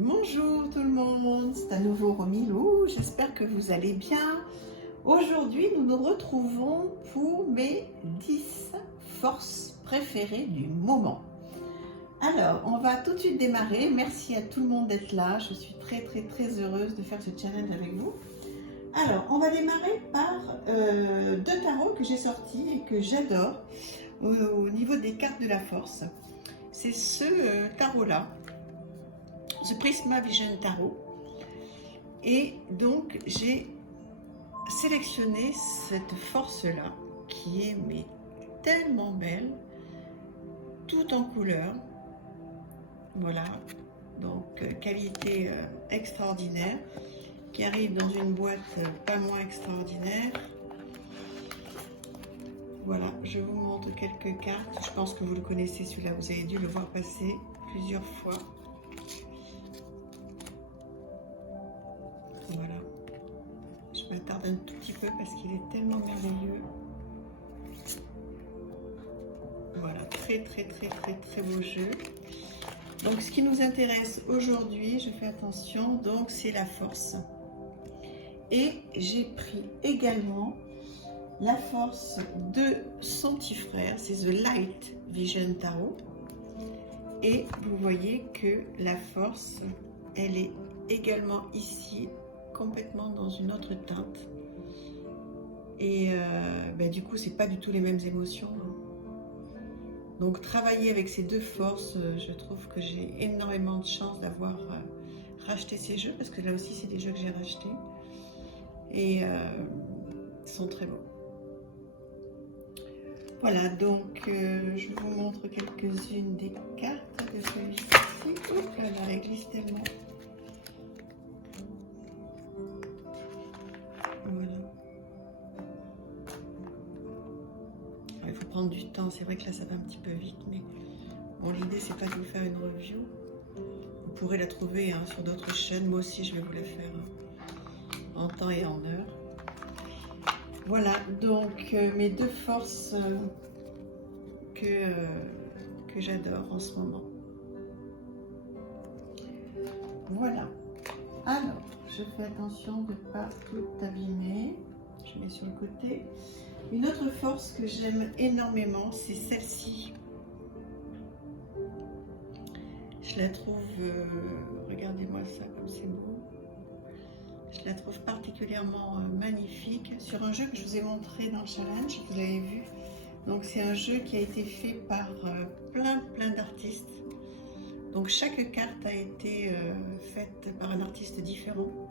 Bonjour tout le monde, c'est à nouveau Romilou, j'espère que vous allez bien. Aujourd'hui, nous nous retrouvons pour mes 10 forces préférées du moment. Alors, on va tout de suite démarrer. Merci à tout le monde d'être là, je suis très heureuse de faire ce challenge avec vous. Alors, on va démarrer par deux tarots que j'ai sortis et que j'adore au niveau des cartes de la force. C'est ce tarot-là. The Prisma Vision Tarot, et donc j'ai sélectionné cette force là qui est mais tellement belle, tout en couleur, voilà, donc qualité extraordinaire, qui arrive dans une boîte pas moins extraordinaire. Voilà, je vous montre quelques cartes, je pense que vous le connaissez celui-là, vous avez dû le voir passer plusieurs fois. Voilà, je m'attarde un tout petit peu parce qu'il est tellement merveilleux. Voilà, très beau jeu. Donc ce qui nous intéresse aujourd'hui, je fais attention, donc c'est la force. Et j'ai pris également la force de son petit frère, c'est The Light Vision Tarot. Et vous voyez que la force, elle est également ici, complètement dans une autre teinte, et du coup c'est pas du tout les mêmes émotions, hein. Donc travailler avec ces deux forces, je trouve que j'ai énormément de chance d'avoir racheté ces jeux, parce que là aussi c'est des jeux que j'ai rachetés et sont très beaux. Voilà, donc je vous montre quelques-unes des cartes de celui-ci. Oups, elle glisse tellement. Voilà. Il faut prendre du temps, c'est vrai que là ça va un petit peu vite, mais bon, l'idée c'est pas de vous faire une review. Vous pourrez la trouver sur d'autres chaînes, moi aussi je vais vous la faire en temps et en heure. Voilà, donc mes deux forces que j'adore en ce moment. Voilà, alors je fais attention de ne pas tout abîmer, je mets sur le côté. Une autre force que j'aime énormément, c'est celle-ci. Je la trouve, regardez-moi ça comme c'est beau. Je la trouve particulièrement magnifique sur un jeu que je vous ai montré dans le challenge, vous l'avez vu. Donc c'est un jeu qui a été fait par plein d'artistes. Donc chaque carte a été faite par un artiste différent.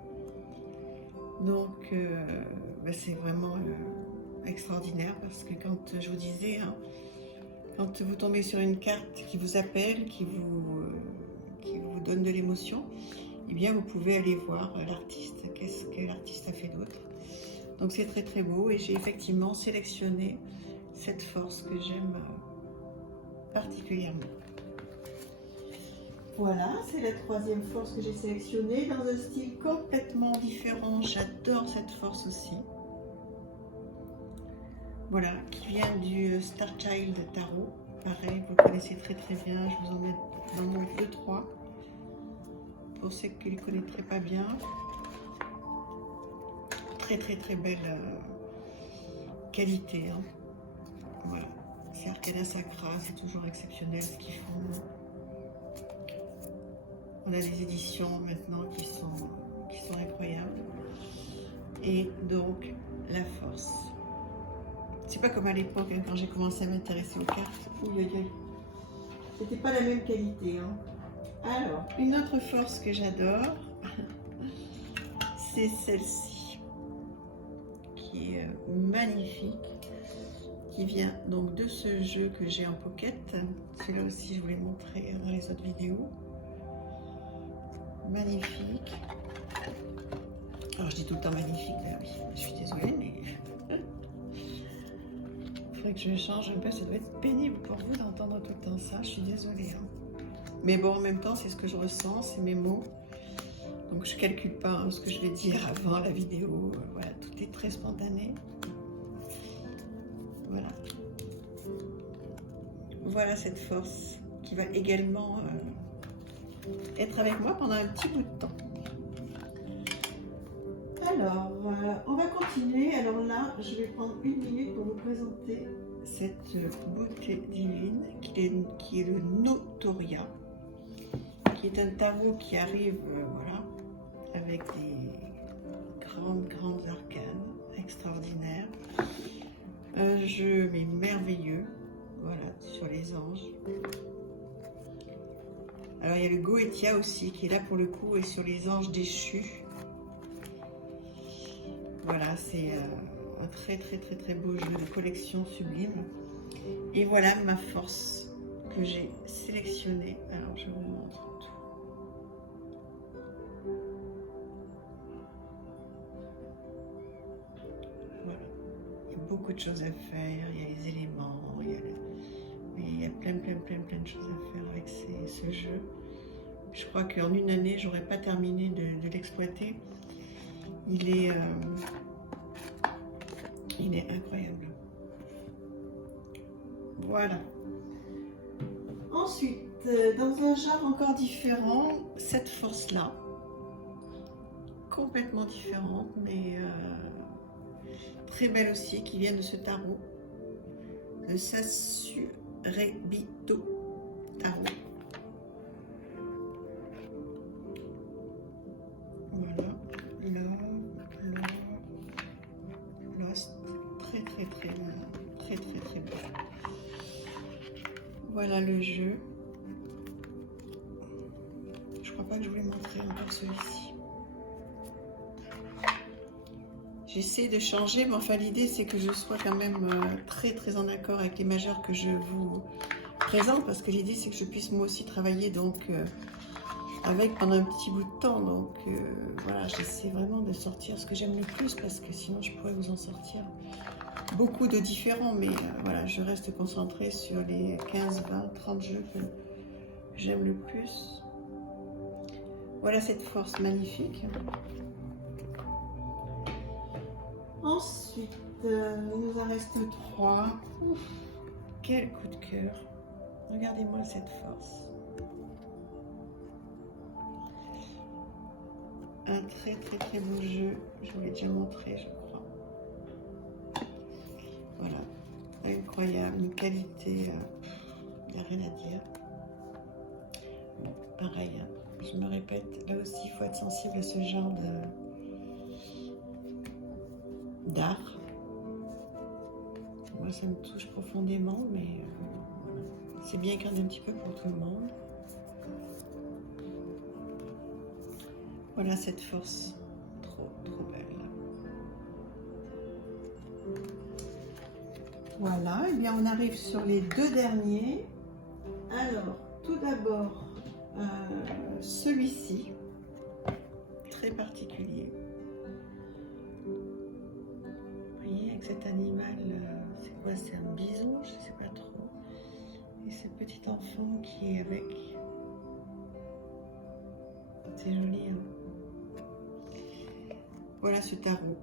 Donc c'est vraiment extraordinaire, parce que quand je vous disais, quand vous tombez sur une carte qui vous appelle, qui vous donne de l'émotion, eh bien vous pouvez aller voir l'artiste, qu'est-ce que l'artiste a fait d'autre. Donc c'est très beau, et j'ai effectivement sélectionné cette force que j'aime particulièrement. Voilà, c'est la troisième force que j'ai sélectionnée dans un style complètement différent. J'adore cette force aussi. Voilà, qui vient du Star Child Tarot. Pareil, vous le connaissez très bien. Je vous en mets vraiment 2-3 pour ceux qui ne le connaîtraient pas bien. Très belle qualité, hein. Voilà, c'est Arcana Sacra, c'est toujours exceptionnel ce qu'ils font. On a des éditions maintenant qui sont incroyables. Et donc la force. C'est pas comme à l'époque, quand j'ai commencé à m'intéresser aux cartes. C'était pas la même qualité, hein. Alors, une autre force que j'adore, c'est celle-ci, qui est magnifique, qui vient donc de ce jeu que j'ai en pocket. Celui-là aussi, je vous l'ai montré dans les autres vidéos. Magnifique. Alors, je dis tout le temps magnifique, oui, je suis désolée, mais il faudrait que je change un peu, ça doit être pénible pour vous d'entendre tout le temps ça, je suis désolée, hein. Mais bon, en même temps, c'est ce que je ressens, c'est mes mots. Donc je ne calcule pas ce que je vais dire avant la vidéo. Voilà, tout est très spontané. Voilà. Voilà cette force qui va également être avec moi pendant un petit bout de temps. Alors, on va continuer. Alors là, je vais prendre une minute pour vous présenter cette beauté divine qui est le Notoria, qui est un tarot qui arrive voilà, avec des grandes arcanes extraordinaires. Un jeu mais merveilleux, voilà, sur les anges. Alors il y a le Goetia aussi qui est là pour le coup et sur les anges déchus. Voilà, c'est un très beau jeu de collection sublime. Et voilà ma force que j'ai sélectionnée. Alors je vous montre tout. Voilà, il y a beaucoup de choses à faire. Il y a les éléments, il y a plein de choses à faire avec ce jeu. Je crois qu'en une année, j'aurais pas terminé de l'exploiter. Il est incroyable. Voilà. Ensuite, dans un genre encore différent, cette force-là, complètement différente, mais très belle aussi, qui vient de ce tarot, le Sasurébito tarot. Voilà, Lost, très beau. Voilà le jeu. Je crois pas que je vous l'ai montré encore celui-ci. J'essaie de changer, mais enfin l'idée c'est que je sois quand même très en accord avec les majeurs que je vous présente, parce que l'idée c'est que je puisse moi aussi travailler donc avec pendant un petit bout de temps. Donc voilà, j'essaie vraiment de sortir ce que j'aime le plus, parce que sinon je pourrais vous en sortir beaucoup de différents, mais voilà, je reste concentrée sur les 15, 20, 30 jeux que j'aime le plus. Voilà cette force magnifique. Ensuite, il nous en reste 3. Ouf, quel coup de cœur. Regardez-moi cette force. Un très beau jeu. Je vous l'ai déjà montré, je crois. Voilà. Incroyable. Une qualité. Il n'y a rien à dire. Bon, pareil. Hein, je me répète. Là aussi, il faut être sensible à ce genre d'art. Moi, ça me touche profondément, mais voilà. C'est bien qu'il y en ait un petit peu pour tout le monde. Voilà cette force, trop belle. Voilà, et bien on arrive sur les 2 derniers. Alors, tout d'abord, celui-ci, très particulier. Vous voyez, avec cet animal, c'est quoi? C'est un bison, je ne sais pas trop. Et ce petit enfant qui est avec. C'est joli, hein? Voilà ce tarot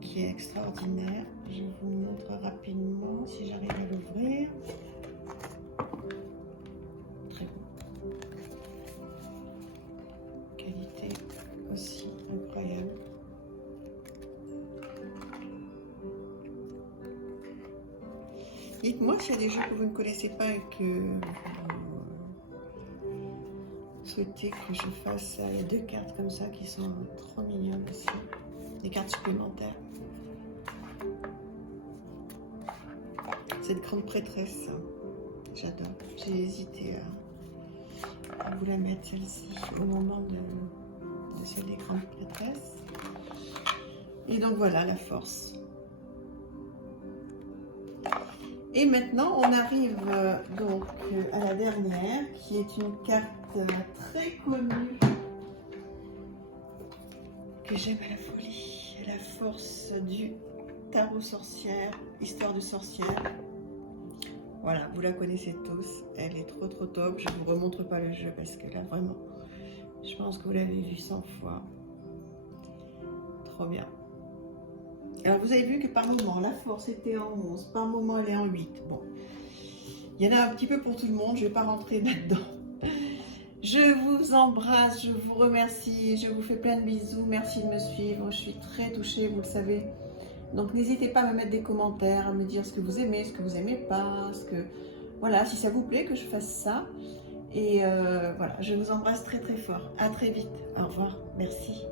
qui est extraordinaire. Je vous montre rapidement si j'arrive à l'ouvrir. Très beau. Qualité aussi incroyable. Dites-moi s'il y a des jeux que vous ne connaissez pas et que vous souhaitez que je fasse 2 cartes comme ça qui sont trop mignonnes aussi. Des cartes supplémentaires. Cette grande prêtresse, j'adore. J'ai hésité à vous la mettre celle-ci au moment de celle des grandes prêtresses. Et donc voilà la force. Et maintenant, on arrive donc à la dernière, qui est une carte très connue que j'aime à la folie. La force du tarot sorcière, histoire de sorcière. Voilà, vous la connaissez tous. Elle est trop top. Je ne vous remontre pas le jeu parce que là, vraiment, je pense que vous l'avez vu 100 fois. Trop bien. Alors, vous avez vu que par moment, la force était en 11, par moment, elle est en 8. Bon, il y en a un petit peu pour tout le monde, je ne vais pas rentrer là-dedans. Je vous embrasse, je vous remercie, je vous fais plein de bisous. Merci de me suivre. Je suis très touchée, vous le savez. Donc n'hésitez pas à me mettre des commentaires, à me dire ce que vous aimez, ce que vous n'aimez pas, voilà, si ça vous plaît que je fasse ça. Et voilà, je vous embrasse très très fort. À très vite. Au revoir. Merci.